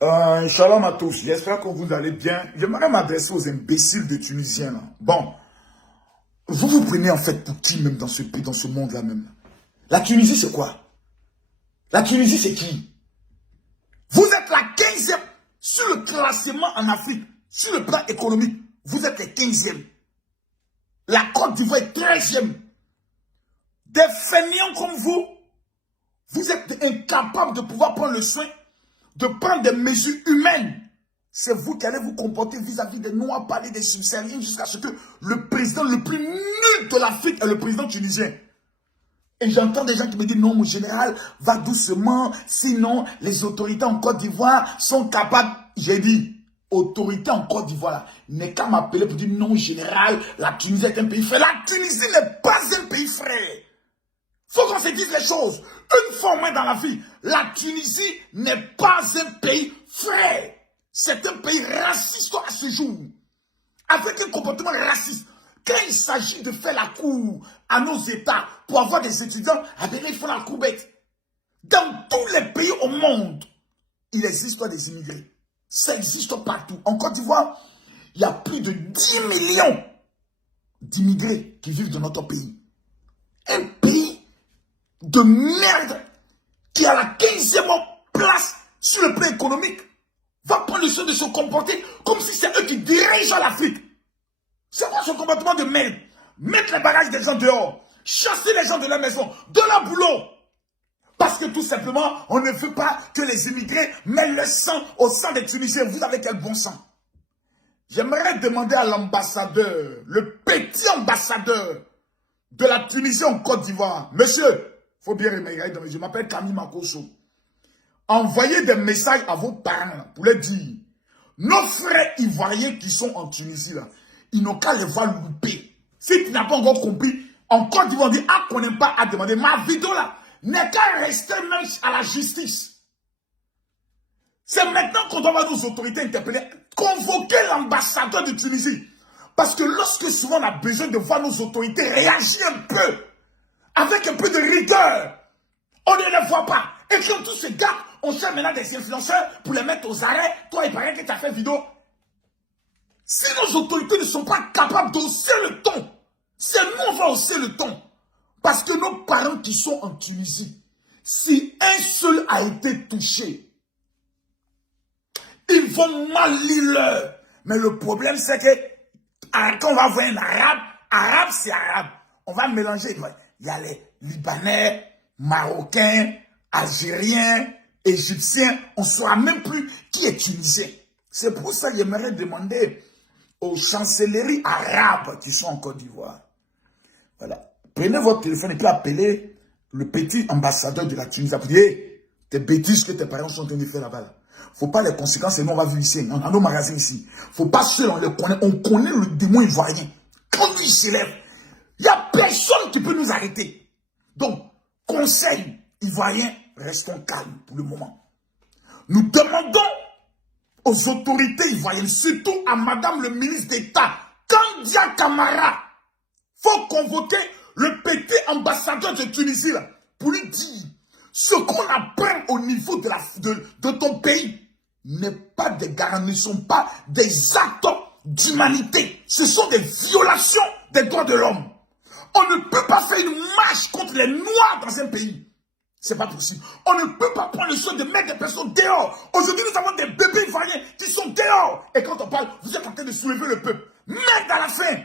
Shalom à tous, j'espère que vous allez bien. J'aimerais m'adresser aux imbéciles de Tunisiens, là. Bon, vous vous prenez en fait pour qui même dans ce pays, dans ce monde-là même? La Tunisie, c'est quoi? La Tunisie, c'est qui? Vous êtes la 15e sur le classement en Afrique, sur le plan économique. Vous êtes les 15e. La Côte d'Ivoire est 13e. Des fainéants comme vous êtes incapables de pouvoir prendre le soin de prendre des mesures humaines. C'est vous qui allez vous comporter vis-à-vis des Noirs, parler des subsahariens jusqu'à ce que le président le plus nul de l'Afrique est le président tunisien. Et j'entends des gens qui me disent non, mon général, va doucement, sinon les autorités en Côte d'Ivoire sont capables. J'ai dit, autorité en Côte d'Ivoire n'est qu'à m'appeler pour dire non, général, la Tunisie est un pays frère. La Tunisie n'est pas un pays frère. Faut qu'on se dise les choses. Une fois au moins dans la vie, la Tunisie n'est pas un pays frère. C'est un pays raciste à ce jour. Avec un comportement raciste. Quand il s'agit de faire la cour à nos États pour avoir des étudiants, ils font la cour bête. Dans tous les pays au monde, il existe des immigrés. Ça existe partout. En Côte d'Ivoire, il y a plus de 10 millions d'immigrés qui vivent dans notre pays. Un pays de merde qui a la 15e place sur le plan économique va prendre le soin de se comporter comme si c'est eux qui dirigent l'Afrique. C'est quoi ce comportement de merde? Mettre les bagages des gens dehors, chasser les gens de la maison, de leur boulot. Parce que tout simplement, on ne veut pas que les immigrés mettent le sang au sang des Tunisiens. Vous avez quel bon sang? J'aimerais demander à l'ambassadeur, le petit ambassadeur de la Tunisie en Côte d'Ivoire. Monsieur, il faut bien remarquer, je m'appelle Camille Makoso. Envoyez des messages à vos parents là, pour leur dire, nos frères ivoiriens qui sont en Tunisie, là, ils n'ont qu'à les voir louper. Si tu n'as pas encore compris, en Côte d'Ivoire, on dit, ah, qu'on n'aime pas à demander, ma vidéo là, n'est qu'à rester même à la justice. C'est maintenant qu'on doit avoir nos autorités interpellées, convoquer l'ambassadeur de Tunisie. Parce que lorsque souvent on a besoin de voir nos autorités réagir un peu, avec un peu de rigueur, on ne les voit pas. Et quand tous ces gars, on cherche maintenant des influenceurs pour les mettre aux arrêts. Toi, il paraît que tu as fait vidéo. Si nos autorités ne sont pas capables d'hausser le ton, c'est nous on va hausser le ton. Parce que nos parents qui sont en Tunisie, si un seul a été touché, ils vont mal lire. Mais le problème, c'est que quand on va voir un arabe c'est arabe. On va mélanger. Il y a les Libanais, Marocains, Algériens, Égyptiens. On ne saura même plus qui est tunisien. C'est pour ça que j'aimerais demander aux chancelleries arabes qui sont en Côte d'Ivoire. Voilà. Prenez votre téléphone et puis appelez le petit ambassadeur de la Tunisie. Pour dire, hey, tes bêtises que tes parents sont en train de faire là-bas. Là. Faut pas les conséquences, et nous on va vivre ici, dans nos magasins ici. Faut pas seul, on connaît le démon ivoirien. Quand lui s'élève, il n'y a personne qui peut nous arrêter. Donc, conseil ivoirien, restons calmes pour le moment. Nous demandons aux autorités ivoiriennes, surtout à Madame le ministre d'État, Kandia Camara, faut convoquer le petit ambassadeur de Tunisie là, pour lui dire ce qu'on apprend au niveau de ton pays n'est pas des garanties, ne sont pas des actes d'humanité. Ce sont des violations des droits de l'homme. On ne peut pas faire une marche contre les Noirs dans un pays. C'est pas possible. On ne peut pas prendre le soin de mettre des personnes dehors. Aujourd'hui, nous avons des bébés ivoiriens qui sont dehors. Et quand on parle, vous êtes en train de soulever le peuple. Merde à la fin.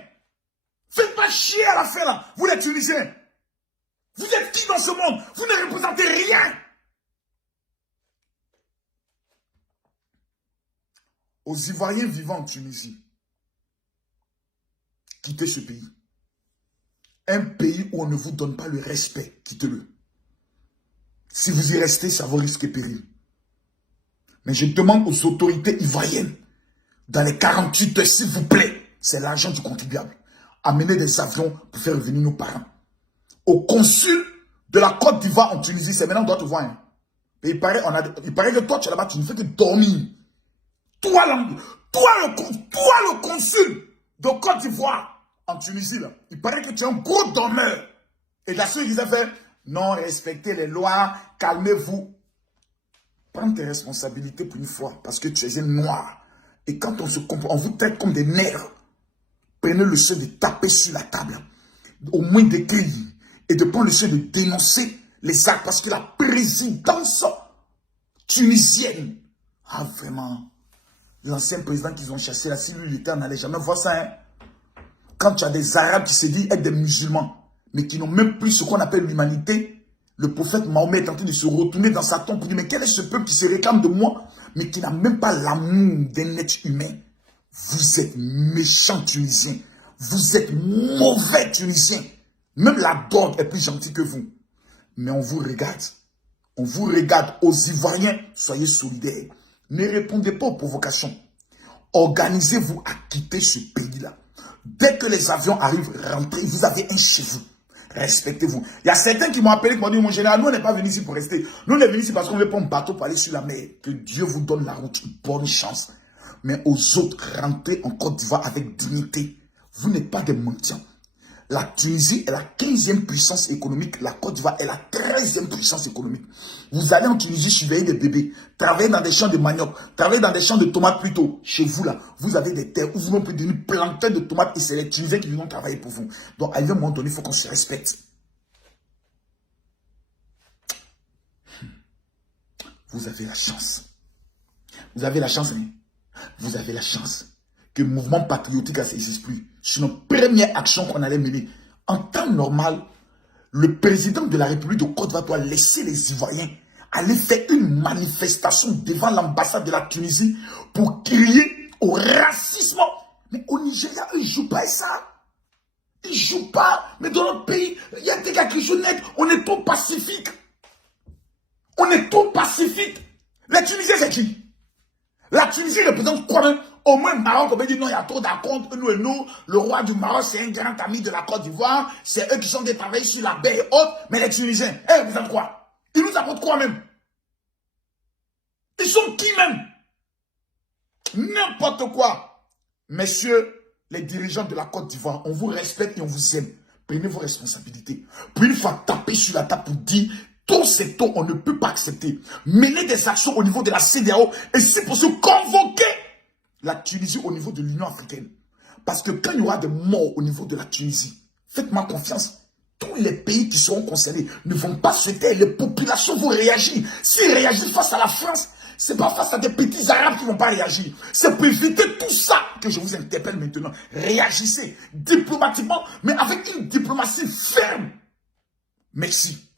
Faites pas chier à la fin là. Vous les Tunisiens. Vous êtes qui dans ce monde? Vous ne représentez rien. Aux Ivoiriens vivant en Tunisie, quittez ce pays. Un pays où on ne vous donne pas le respect, quittez-le. Si vous y restez, ça va risquer péril. Mais je demande aux autorités ivoiriennes, dans les 48 heures, s'il vous plaît, c'est l'argent du contribuable, amenez des avions pour faire revenir nos parents. Au consul de la Côte d'Ivoire en Tunisie, c'est maintenant on doit te voir. Hein. Et il paraît que toi, tu es là-bas, tu ne fais que dormir. Toi, le consul de Côte d'Ivoire en Tunisie, là, il paraît que tu es un gros dormeur. Et la seule qui disait, non, respectez les lois, calmez-vous. Prends tes responsabilités pour une fois, parce que tu es un noir. Et quand on se comprend, on vous traite comme des nègres. Prenez le soin de taper sur la table, au moins d'écrire, et de prendre le soin de dénoncer les actes, parce que la présidence tunisienne, ah vraiment, l'ancien président qu'ils ont chassé là, si lui il était, on n'allait jamais voir ça. Hein? Quand tu as des Arabes qui se disent être des musulmans, mais qui n'ont même plus ce qu'on appelle l'humanité, le prophète Mahomet est en train de se retourner dans sa tombe pour dire, mais quel est ce peuple qui se réclame de moi, mais qui n'a même pas l'amour d'un être humain? Vous êtes méchants Tunisiens. Vous êtes mauvais Tunisiens. Même la dogue est plus gentille que vous. Mais on vous regarde. On vous regarde aux Ivoiriens. Soyez solidaires. Ne répondez pas aux provocations. Organisez-vous à quitter ce pays-là. Dès que les avions arrivent, rentrez. Vous avez un chez vous. Respectez-vous. Il y a certains qui m'ont appelé, qui m'ont dit, mon général, nous on n'est pas venus ici pour rester. Nous on est venus ici parce qu'on veut prendre un bateau pour aller sur la mer. Que Dieu vous donne la route. Bonne chance. Mais aux autres, rentrez en Côte d'Ivoire avec dignité. Vous n'êtes pas des mendiants. La Tunisie est la 15e puissance économique. La Côte d'Ivoire est la 13e puissance économique. Vous allez en Tunisie surveiller des bébés, travailler dans des champs de manioc, travailler dans des champs de tomates plutôt. Chez vous là, vous avez des terres où vous n'avez plus devenir plantain de tomates et c'est les Tunisiens qui vont travailler pour vous. Donc à un moment donné, il faut qu'on se respecte. Vous avez la chance. Vous avez la chance, hein? Vous avez la chance que le mouvement patriotique n'existe plus. C'est notre première action qu'on allait mener. En temps normal, le président de la République de Côte d'Ivoire doit laisser les Ivoiriens aller faire une manifestation devant l'ambassade de la Tunisie pour crier au racisme. Mais au Nigeria, eux, ils ne jouent pas ça. Ils ne jouent pas. Mais dans notre pays, il y a des gars qui jouent net. On est trop pacifique. On est trop pacifique. Les Tunisiens, c'est qui? La Tunisie représente quoi même? Au moins, Maroc, on peut dire non, il y a trop d'accords. Nous et nous, le roi du Maroc, c'est un grand ami de la Côte d'Ivoire. C'est eux qui sont des travailleurs sur la baie et autres. Mais les Tunisiens, ils représentent quoi? Ils nous apportent quoi même? Ils sont qui même? N'importe quoi. Messieurs, les dirigeants de la Côte d'Ivoire, on vous respecte et on vous aime. Prenez vos responsabilités. Puis une fois tapé sur la table pour dire tout c'est tôt, on ne peut pas accepter. Menez des actions au niveau de la CEDEAO et si possible, convoquer la Tunisie au niveau de l'Union africaine. Parce que quand il y aura des morts au niveau de la Tunisie, faites-moi confiance, tous les pays qui seront concernés ne vont pas se taire. Les populations vont réagir. S'ils réagissent face à la France, ce n'est pas face à des petits Arabes qui ne vont pas réagir. C'est pour éviter tout ça que je vous interpelle maintenant. Réagissez diplomatiquement, mais avec une diplomatie ferme. Merci.